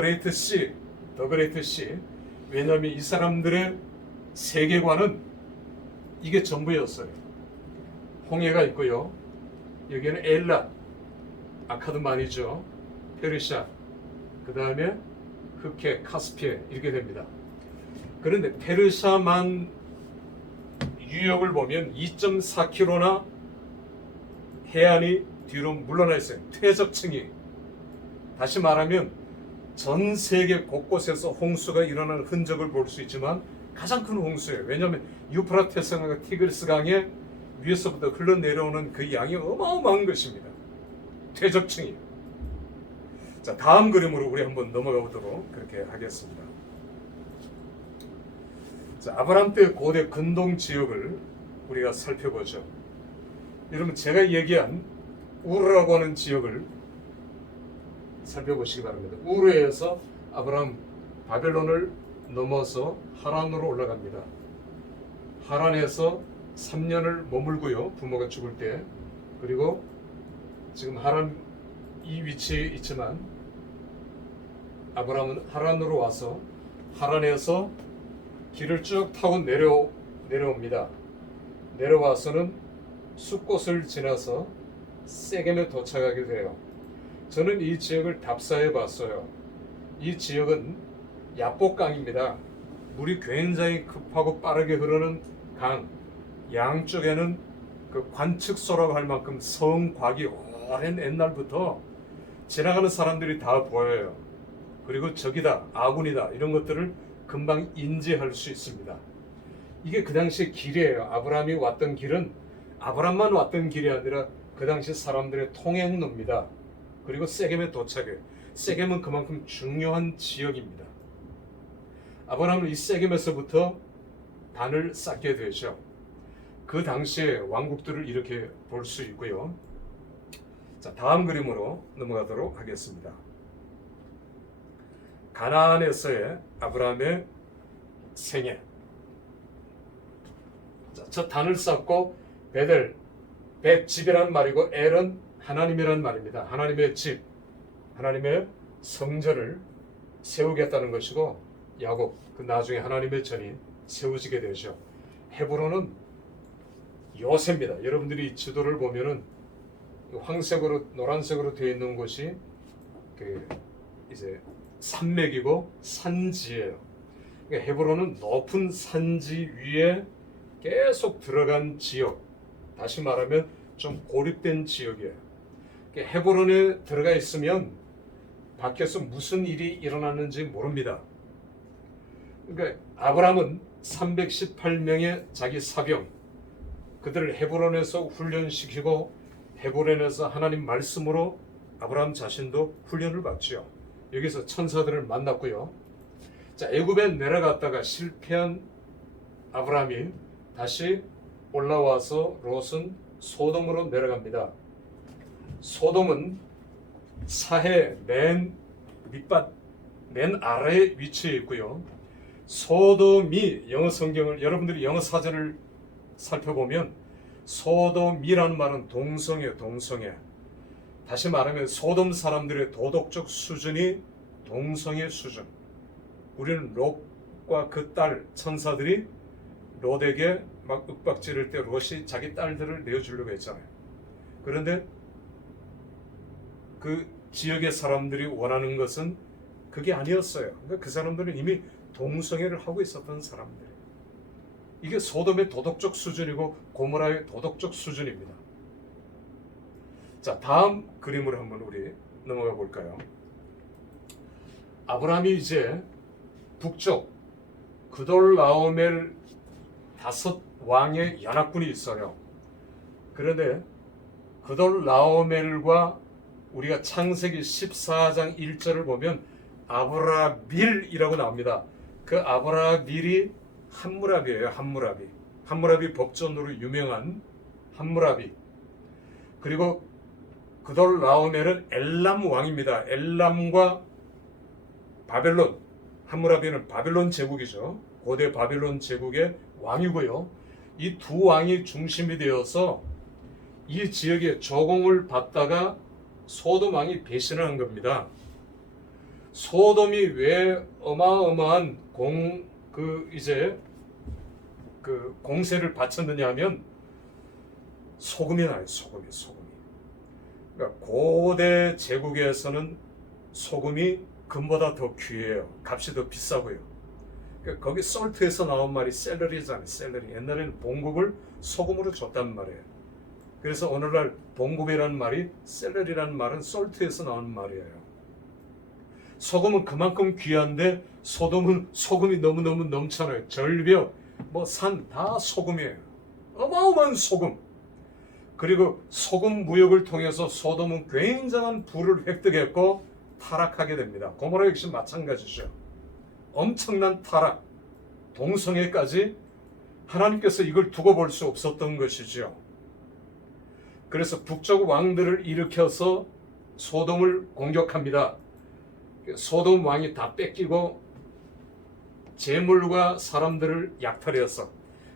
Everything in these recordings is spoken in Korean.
그레이트 씨, 더 그레이트 씨. 왜냐하면 이 사람들의 세계관은 이게 전부였어요. 홍해가 있고요. 여기는 엘라, 아카드만이죠. 페르시아, 그 다음에 흑해, 카스피해 이렇게 됩니다. 그런데 페르시아만 유역을 보면 2.4km나 해안이 뒤로 물러나 있어요. 퇴적층이. 다시 말하면 전 세계 곳곳에서 홍수가 일어나는 흔적을 볼 수 있지만 가장 큰 홍수예요. 왜냐하면 유프라테스강과 티그리스 강에 위에서부터 흘러내려오는 그 양이 어마어마한 것입니다. 퇴적층이. 자, 다음 그림으로 우리 한번 넘어가 보도록 그렇게 하겠습니다. 자, 아브라함 때 고대 근동 지역을 우리가 살펴보죠. 여러분, 제가 얘기한 우르라고 하는 지역을 살펴보시기 바랍니다. 우르에서 아브라함 바벨론을 넘어서 하란으로 올라갑니다. 하란에서 3년을 머물고요. 부모가 죽을 때. 그리고 지금 하란 이 위치에 있지만 아브라함은 하란으로 와서 하란에서 길을 쭉 타고 내려옵니다. 내려와서는 숲곳을 지나서 세겜에 도착하게 돼요. 저는 이 지역을 답사해 봤어요. 이 지역은 야복강입니다. 물이 굉장히 급하고 빠르게 흐르는 강. 양쪽에는 그 관측소라고 할 만큼 성곽이 오랜 옛날부터 지나가는 사람들이 다 보여요. 그리고 적이다, 아군이다 이런 것들을 금방 인지할 수 있습니다. 이게 그 당시의 길이에요. 아브라함이 왔던 길은 아브라함만 왔던 길이 아니라 그 당시 사람들의 통행로입니다. 그리고 세겜에 도착해요. 세겜은 그만큼 중요한 지역입니다. 아브라함은 이 세겜에서부터 단을 쌓게 되죠. 그 당시에 왕국들을 이렇게 볼 수 있고요. 자, 다음 그림으로 넘어가도록 하겠습니다. 가나안에서의 아브라함의 생애. 자, 저 단을 쌓고 베델, 집이란 말이고 엘은 하나님이란 말입니다. 하나님의 집, 하나님의 성전을 세우겠다는 것이고 야곱, 그 나중에 하나님의 전이 세워지게 되죠. 헤브론은 요새입니다. 여러분들이 지도를 보면은 황색으로 노란색으로 되어 있는 곳이 그 이제 산맥이고 산지예요. 그러니까 헤브론은 높은 산지 위에 계속 들어간 지역. 다시 말하면 좀 고립된 지역이에요. 그러니까 헤브론에 들어가 있으면 밖에서 무슨 일이 일어났는지 모릅니다. 그러니까 아브라함은 318명의 자기 사병, 그들을 헤브론에서 훈련시키고 헤브론에서 하나님 말씀으로 아브라함 자신도 훈련을 받죠. 여기서 천사들을 만났고요. 자, 애굽에 내려갔다가 실패한 아브라함이 다시 올라와서 롯은 소돔으로 내려갑니다. 소돔은 사해 맨 밑밭, 맨 아래에 위치해 있고요. 소돔이 영어 성경을 여러분들이 영어 사전을 살펴보면 소돔이라는 말은 동성애예요. 동성애. 다시 말하면 소돔 사람들의 도덕적 수준이 동성애 수준. 우리는 롯과 그 딸 천사들이 롯에게 막 윽박지를 때 롯이 자기 딸들을 내어주려고 했잖아요. 그런데 그 지역의 사람들이 원하는 것은 그게 아니었어요. 그러니까 그 사람들은 이미 동성애를 하고 있었던 사람들. 이게 소돔의 도덕적 수준이고 고모라의 도덕적 수준입니다. 자, 다음 그림으로 한번 우리 넘어가 볼까요? 아브라함이 이제 북쪽 그돌라오멜 5 왕의 연합군이 있어요. 그런데 그돌라오멜과 우리가 창세기 14장 1절을 보면 아브라밀이라고 나옵니다. 그 아브라밀이 함무라비예요. 함무라비 법전으로 유명한 함무라비. 그리고 그돌라오멜은 엘람 왕입니다. 엘람과 바벨론, 함무라비는 바벨론 제국이죠. 고대 바벨론 제국의 왕이고요. 이 두 왕이 중심이 되어서 이 지역에 조공을 받다가 소돔 왕이 배신을 한 겁니다. 소돔이 왜 어마어마한 공세를 바쳤느냐 하면 소금이 나요. 소금이. 그러니까 고대 제국에서는 소금이 금보다 더 귀해요. 값이 더 비싸고요. 그러니까 거기 솔트에서 나온 말이 샐러리잖아요. 샐러리. 옛날에는 봉급을 소금으로 줬단 말이에요. 그래서 오늘날 봉급이라는 말이 샐러리라는 말은 솔트에서 나온 말이에요. 소금은 그만큼 귀한데 소돔은 소금이 너무너무 넘쳐나요. 절벽, 산 다 소금이에요. 어마어마한 소금. 그리고 소금 무역을 통해서 소돔은 굉장한 부를 획득했고 타락하게 됩니다. 고모라 역시 마찬가지죠. 엄청난 타락, 동성애까지 하나님께서 이걸 두고 볼 수 없었던 것이죠. 그래서 북쪽 왕들을 일으켜서 소돔을 공격합니다. 소돔 왕이 다 뺏기고 재물과 사람들을 약탈해서,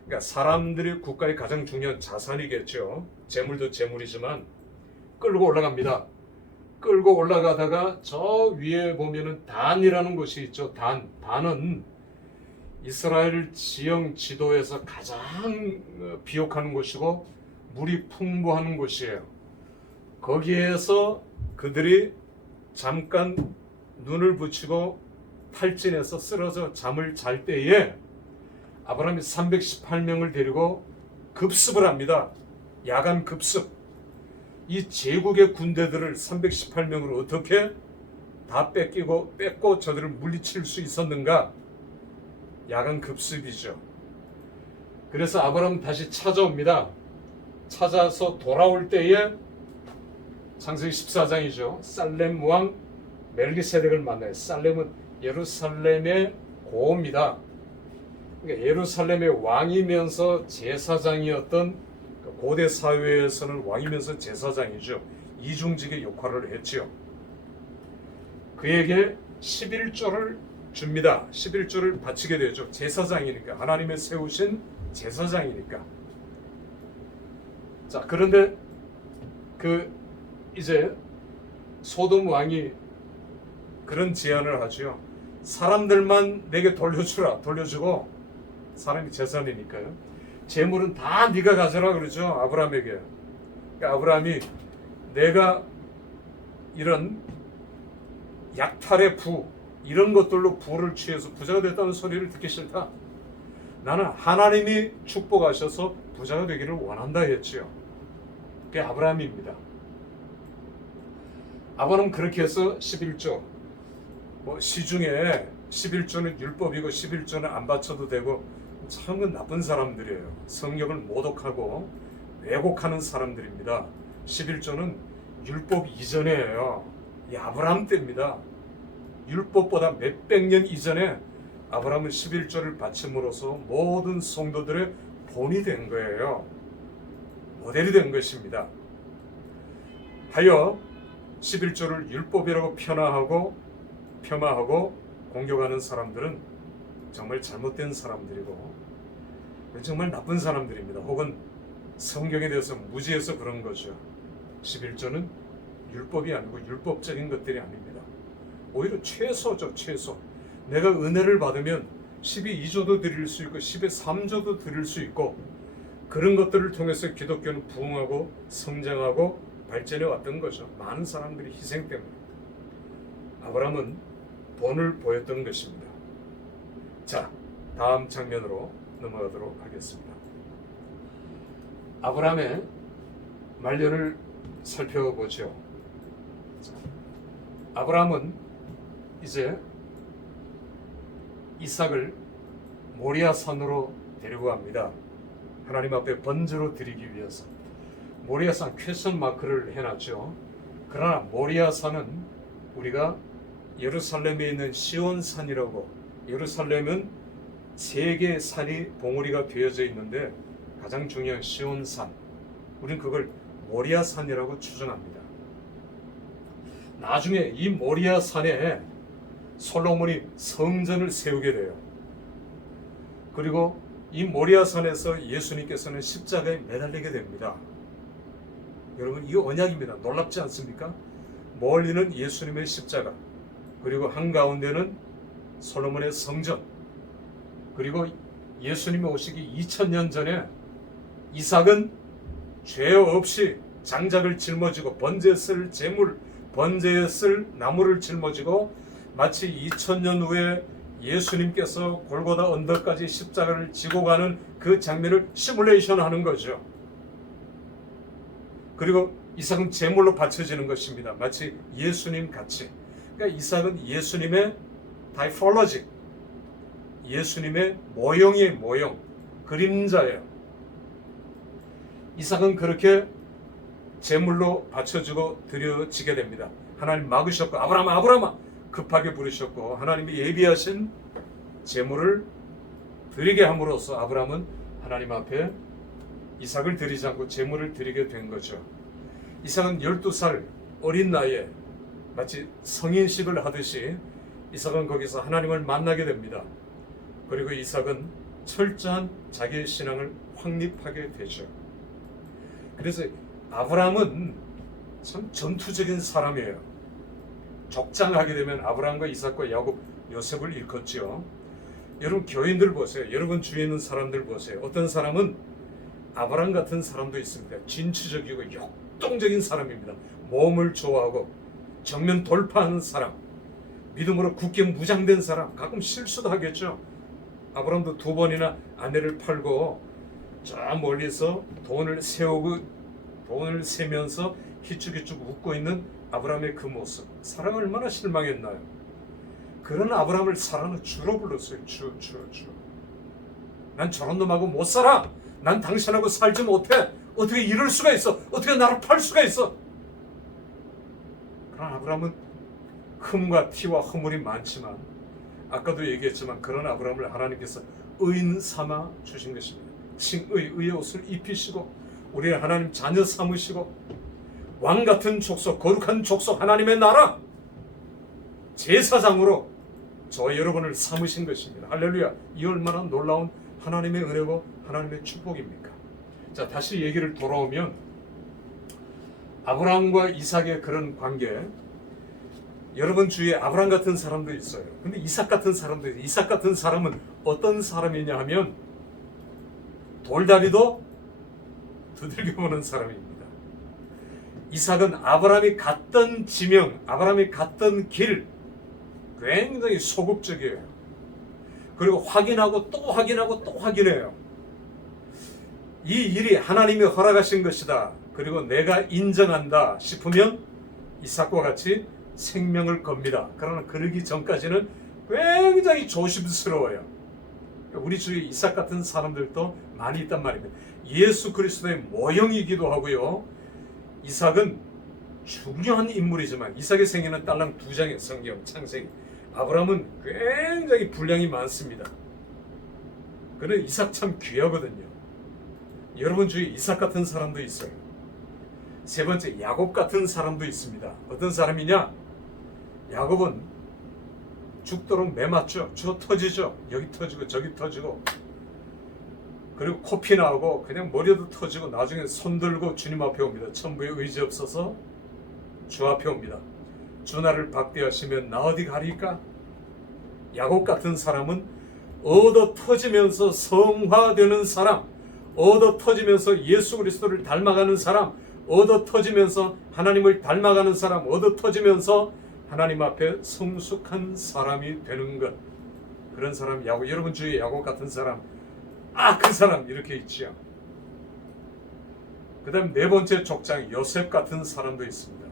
그러니까 사람들이 국가의 가장 중요한 자산이겠죠. 재물도 재물이지만 끌고 올라갑니다. 끌고 올라가다가 저 위에 보면은 단이라는 곳이 있죠. 단은 이스라엘 지형 지도에서 가장 비옥하는 곳이고 물이 풍부한 곳이에요. 거기에서 그들이 잠깐 눈을 붙이고 탈진해서 쓰러져 잠을 잘 때에 아브라함이 318명을 데리고 급습을 합니다. 야간 급습. 이 제국의 군대들을 318명으로 어떻게 다 뺏고 저들을 물리칠 수 있었는가? 야간 급습이죠. 그래서 아브라함은 다시 찾아옵니다. 찾아서 돌아올 때에 창세기 14장이죠. 살렘 왕 멜기세덱을 만나요. 살렘은 예루살렘의 고입니다. 그러니까 예루살렘의 왕이면서 제사장이었던 고대 사회에서는 왕이면서 제사장이죠. 이중직의 역할을 했지요. 그에게 11조를 줍니다. 11조를 바치게 되죠. 제사장이니까, 하나님의 세우신 제사장이니까. 자, 그런데 이제 소돔 왕이 그런 제안을 하죠. 사람들만 내게 돌려주고, 사람이 재산이니까요. 재물은 다 네가 가져라 그러죠. 아브라함에게. 그러니까 아브라함이 내가 이런 약탈의 부, 이런 것들로 부를 취해서 부자가 됐다는 소리를 듣기 싫다. 나는 하나님이 축복하셔서 부자가 되기를 원한다 했지요. 그게 아브라함입니다. 아브라함은 그렇게 해서 11조, 시중에 11조는 율법이고 11조는 안 바쳐도 되고 참 나쁜 사람들이에요. 성경을 모독하고 왜곡하는 사람들입니다. 11조는 율법 이전이에요. 이 아브라함 때입니다. 율법보다 몇백 년 이전에 아브라함은 11조를 바침으로써 모든 성도들의 본이 된 거예요. 모델이 된 것입니다. 하여 11조를 율법이라고 폄하하고 공격하는 사람들은 정말 잘못된 사람들이고 정말 나쁜 사람들입니다. 혹은 성경에 대해서 무지해서 그런 거죠. 11조는 율법이 아니고 율법적인 것들이 아닙니다. 오히려 최소죠. 최소. 내가 은혜를 받으면 12조도 드릴 수 있고 13조도 드릴 수 있고 그런 것들을 통해서 기독교는 부흥하고 성장하고 발전해 왔던 거죠. 많은 사람들이 희생 때문에. 아브라함은 본을 보였던 것입니다. 자, 다음 장면으로 넘어가도록 하겠습니다. 아브라함의 말년을 살펴보죠. 자, 아브라함은 이제 이삭을 모리아산으로 데리고 갑니다. 하나님 앞에 번제로 드리기 위해서. 모리아산 퀘스천 마크를 해놨죠. 그러나 모리아산은 우리가 예루살렘에 있는 시온산이라고, 예루살렘은 세 개의 산이 봉우리가 되어져 있는데 가장 중요한 시온산, 우리는 그걸 모리아산이라고 추정합니다. 나중에 이 모리아산에 솔로몬이 성전을 세우게 돼요. 그리고 이 모리아산에서 예수님께서는 십자가에 매달리게 됩니다. 여러분, 이거 언약입니다. 놀랍지 않습니까? 멀리는 예수님의 십자가, 그리고 한가운데는 솔로몬의 성전, 그리고 예수님이 오시기 2000년 전에 이삭은 죄 없이 장작을 짊어지고 번제에 쓸 재물, 번제에 쓸 나무를 짊어지고 마치 2000년 후에 예수님께서 골고다 언덕까지 십자가를 지고 가는 그 장면을 시뮬레이션 하는 거죠. 그리고 이삭은 제물로 바쳐지는 것입니다. 마치 예수님 같이. 그러니까 이삭은 예수님의 타이폴로지, 예수님의 모형이에요. 모형, 그림자예요. 이삭은 그렇게 제물로 바쳐주고 드려지게 됩니다. 하나님 막으셨고 아브라함아 급하게 부르셨고 하나님이 예비하신 제물을 드리게 함으로써 아브라함은 하나님 앞에 이삭을 드리지 않고 제물을 드리게 된 거죠. 이삭은 12살 어린 나이에 마치 성인식을 하듯이 이삭은 거기서 하나님을 만나게 됩니다. 그리고 이삭은 철저한 자기의 신앙을 확립하게 되죠. 그래서 아브라함은 참 전투적인 사람이에요. 족장하게 되면 아브라함과 이삭과 야곱, 요셉을 일컫지요. 여러분 교인들 보세요. 여러분 주위에 있는 사람들 보세요. 어떤 사람은 아브라함 같은 사람도 있습니다. 진취적이고 역동적인 사람입니다. 모험을 좋아하고 정면 돌파하는 사람, 믿음으로 굳게 무장된 사람, 가끔 실수도 하겠죠. 아브라함도 2번이나 아내를 팔고 저 멀리서 돈을 세면서 희죽희죽 웃고 있는 아브라함의 그 모습, 사람이 얼마나 실망했나요? 그런 아브라함을 사람은 주로 불렀어요. 주. 난 저런 놈하고 못 살아. 난 당신하고 살지 못해. 어떻게 이럴 수가 있어? 어떻게 나를 팔 수가 있어? 그런 아브라함은 흠과 티와 허물이 많지만 아까도 얘기했지만 그런 아브라함을 하나님께서 의인 삼아 주신 것입니다. 칭의, 의의 옷을 입히시고 우리의 하나님 자녀 삼으시고 왕 같은 족속, 거룩한 족속, 하나님의 나라 제사장으로 저와 여러분을 삼으신 것입니다. 할렐루야. 이 얼마나 놀라운 하나님의 은혜고 하나님의 축복입니까? 자, 다시 얘기를 돌아오면 아브라함과 이삭의 그런 관계, 여러분 주위에 아브라함 같은 사람도 있어요. 근데 이삭 같은 사람도 있어요. 이삭 같은 사람은 어떤 사람이냐 하면 돌다리도 두들겨 보는 사람입니다. 이삭은 아브라함이 갔던 지명, 아브라함이 갔던 길 굉장히 소극적이에요. 그리고 확인하고 또 확인하고 또 확인해요. 이 일이 하나님이 허락하신 것이다. 그리고 내가 인정한다 싶으면 이삭과 같이 생명을 겁니다. 그러나 그러기 전까지는 굉장히 조심스러워요. 우리 주위에 이삭 같은 사람들도 많이 있단 말입니다. 예수 그리스도의 모형이기도 하고요. 이삭은 중요한 인물이지만 이삭의 생애는 딸랑 2장의 성경 창세기. 아브라함은 굉장히 분량이 많습니다. 그런데 이삭 참 귀하거든요. 여러분 주위에 이삭 같은 사람도 있어요. 세 번째, 야곱 같은 사람도 있습니다. 어떤 사람이냐? 야곱은 죽도록 매맞죠. 저 터지죠. 여기 터지고 저기 터지고 그리고 코피 나오고 그냥 머리도 터지고 나중에 손 들고 주님 앞에 옵니다. 천부에 의지 없어서 주 앞에 옵니다. 주 나를 박대하시면 나 어디 가리까? 야곱 같은 사람은 얻어 터지면서 성화되는 사람, 얻어 터지면서 예수 그리스도를 닮아가는 사람, 얻어 터지면서 하나님을 닮아가는 사람, 얻어 터지면서 하나님 앞에 성숙한 사람이 되는 것. 그런 사람, 야곱, 여러분 주위에 야곱 같은 사람, 그 사람 이렇게 있지요. 그 다음 4번째 족장, 요셉 같은 사람도 있습니다.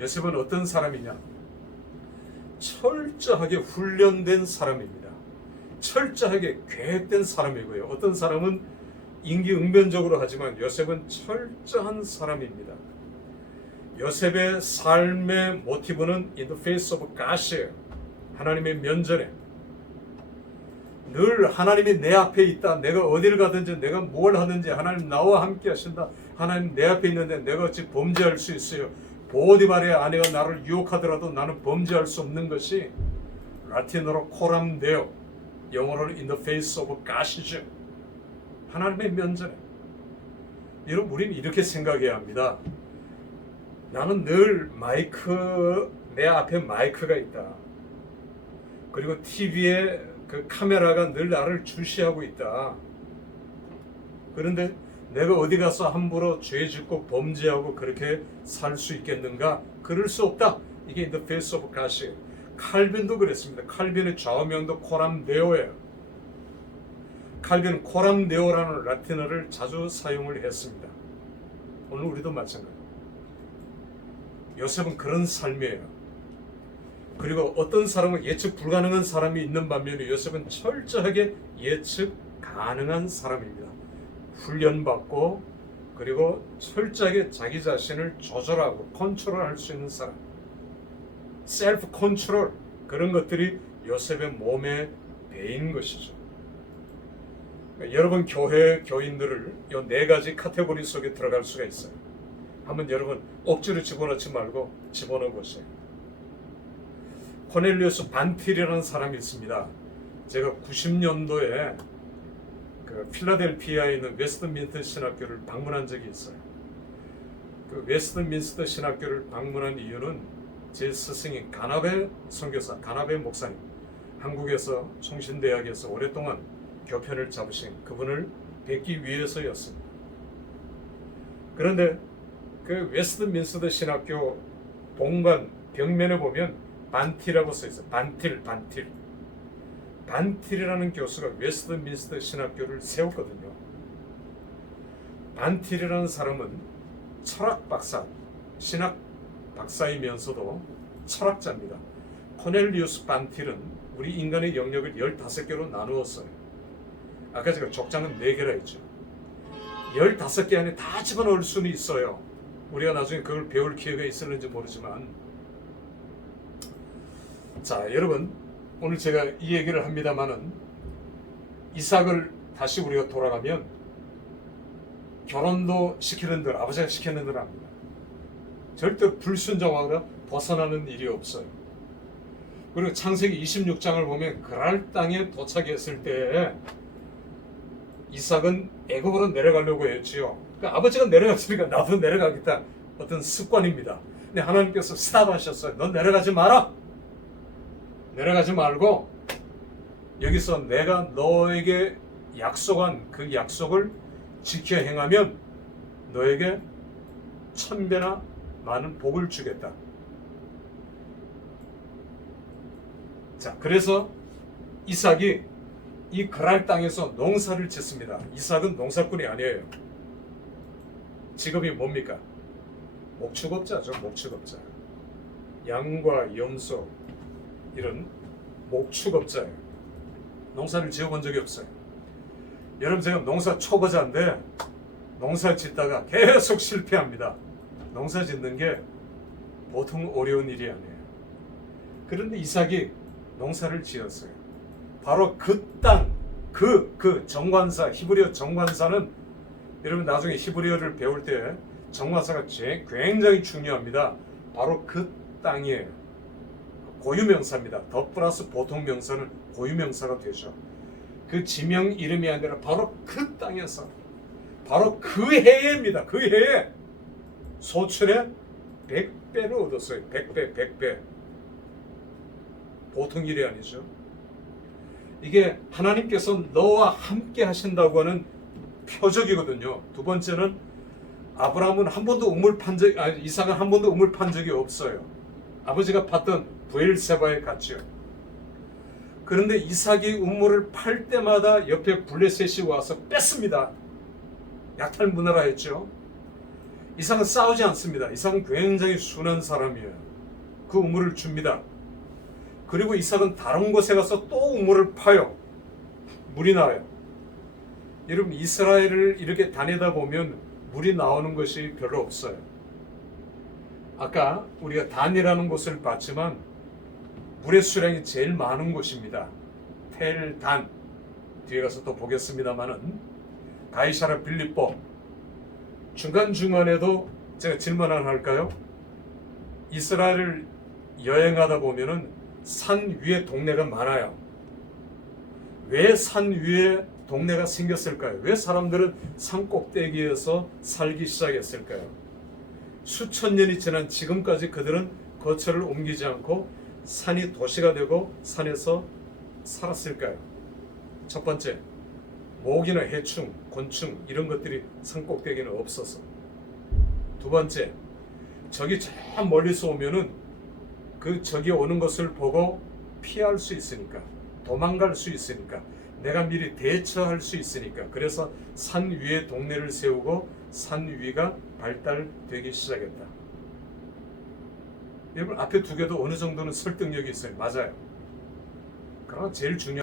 요셉은 어떤 사람이냐? 철저하게 훈련된 사람입니다. 철저하게 계획된 사람이고요. 어떤 사람은 임기응변적으로 하지만 요셉은 철저한 사람입니다. 요셉의 삶의 모티브는 in the face of God이에요. 하나님의 면전에 늘 하나님이 내 앞에 있다. 내가 어디를 가든지 내가 뭘 하든지 하나님 나와 함께 하신다. 하나님 내 앞에 있는데 내가 어찌 범죄할 수 있어요. 보디발의 아내가 나를 유혹하더라도 나는 범죄할 수 없는 것이 라틴어로 코람 데오, 영어로는 in the face of God이죠. 하나님의 면전에. 여러분 우리는 이렇게 생각해야 합니다. 나는 늘 내 앞에 마이크가 있다. 그리고 TV에 그 카메라가 늘 나를 주시하고 있다. 그런데 내가 어디 가서 함부로 죄 짓고 범죄하고 그렇게 살 수 있겠는가? 그럴 수 없다. 이게 The Face of God이에요. 칼빈도 그랬습니다. 칼빈의 좌우명도 코람데오예요. 칼빈은 코람데오라는 라틴어를 자주 사용을 했습니다. 오늘 우리도 마찬가지예요. 요셉은 그런 삶이에요. 그리고 어떤 사람은 예측 불가능한 사람이 있는 반면에 요셉은 철저하게 예측 가능한 사람입니다. 훈련받고 그리고 철저하게 자기 자신을 조절하고 컨트롤할 수 있는 사람, 셀프 컨트롤, 그런 것들이 요셉의 몸에 배인 것이죠. 그러니까 여러분 교회 교인들을 이 네 가지 카테고리 속에 들어갈 수가 있어요. 한번 여러분 억지로 집어넣지 말고 집어넣어 보세요. 코넬리우스 반틸이라는 사람이 있습니다. 제가 90년도에 그 필라델피아에 있는 웨스트민스터 신학교를 방문한 적이 있어요. 그 웨스트민스터 신학교를 방문한 이유는 제 스승인 가나베 선교사, 가나베 목사님, 한국에서 총신대학에서 오랫동안 교편을 잡으신 그분을 뵙기 위해서였습니다. 그런데 그 웨스트민스터 신학교 본관 벽면에 보면 반틸이라고 써 있어요. 반틸이라는 교수가 웨스트민스터 신학교를 세웠거든요. 반틸이라는 사람은 철학 박사, 신학 박사이면서도 철학자입니다. 코넬리우스 반틸은 우리 인간의 영역을 15개로 나누었어요. 아까 제가 족장은 4개라 했죠. 15개 안에 다 집어넣을 수는 있어요. 우리가 나중에 그걸 배울 기회가 있을는지 모르지만, 자, 여러분, 오늘 제가 이 얘기를 합니다만은 이삭을 다시 우리가 돌아가면 결혼도 시키는 대로 아버지가 시키는 대로 합니다. 절대 불순종하거나 벗어나는 일이 없어요. 그리고 창세기 26장을 보면 그랄 땅에 도착했을 때 이삭은 애굽으로 내려가려고 했지요. 그러니까 아버지가 내려갔으니까 나도 내려가겠다. 어떤 습관입니다. 근데 하나님께서 스탑하셨어요. 넌 내려가지 마라. 내려가지 말고 여기서 내가 너에게 약속한 그 약속을 지켜 행하면 너에게 1000배나 많은 복을 주겠다. 자, 그래서 이삭이 이 그랄 땅에서 농사를 짓습니다. 이삭은 농사꾼이 아니에요. 직업이 뭡니까? 목축업자죠. 목축업자. 양과 염소 이런 목축업자예요. 농사를 지어본 적이 없어요. 여러분, 제가 농사 초보자인데 농사 짓다가 계속 실패합니다. 농사 짓는 게 보통 어려운 일이 아니에요. 그런데 이삭이 농사를 지었어요. 바로 그 땅, 그 정관사, 히브리어 정관사는 여러분 나중에 히브리어를 배울 때 정관사가 굉장히 중요합니다. 바로 그 땅이에요. 고유명사입니다. 더 플러스 보통 명사는 고유명사가 되죠. 그 지명 이름이 아니라 바로 그 땅에서 바로 그 해입니다. 그 해에 소출의 100배를 얻었어요. 100배. 보통 일이 아니죠. 이게 하나님께서 너와 함께 하신다고 하는 표적이거든요. 두 번째는 아브라함은 한 번도 이삭은 한 번도 우물 판 적이 없어요. 아버지가 팠던 브엘세바에 갔죠. 그런데 이삭이 우물을 팔 때마다 옆에 블레셋이 와서 뺐습니다. 약탈 문화라 했죠. 이삭은 싸우지 않습니다. 이삭은 굉장히 순한 사람이에요. 그 우물을 줍니다. 그리고 이삭은 다른 곳에 가서 또 우물을 파요. 물이 나와요. 여러분, 이스라엘을 이렇게 다니다 보면 물이 나오는 것이 별로 없어요. 아까 우리가 단이라는 곳을 봤지만 물의 수량이 제일 많은 곳입니다. 텔단. 뒤에 가서 또 보겠습니다만은 가이사라 빌립보. 중간중간에도 제가 질문 하나 할까요? 이스라엘을 여행하다 보면은 산 위에 동네가 많아요. 왜 산 위에 동네가 생겼을까요? 왜 사람들은 산 꼭대기에서 살기 시작했을까요? 수천 년이 지난 지금까지 그들은 거처를 옮기지 않고 산이 도시가 되고 산에서 살았을까요? 첫 번째, 모기나 해충, 곤충 이런 것들이 산 꼭대기는 없어서. 두 번째, 적이 저 멀리서 오면은 그 적이 오는 것을 보고 피할 수 있으니까, 도망갈 수 있으니까, 내가 미리 대처할 수 있으니까. 그래서 산 위에 동네를 세우고 산 위가 발달되기 시작했다. 여러분 앞에 두 개도 어느 정도는 설득력이 있어요. 맞아요. 그러나 제일 중요한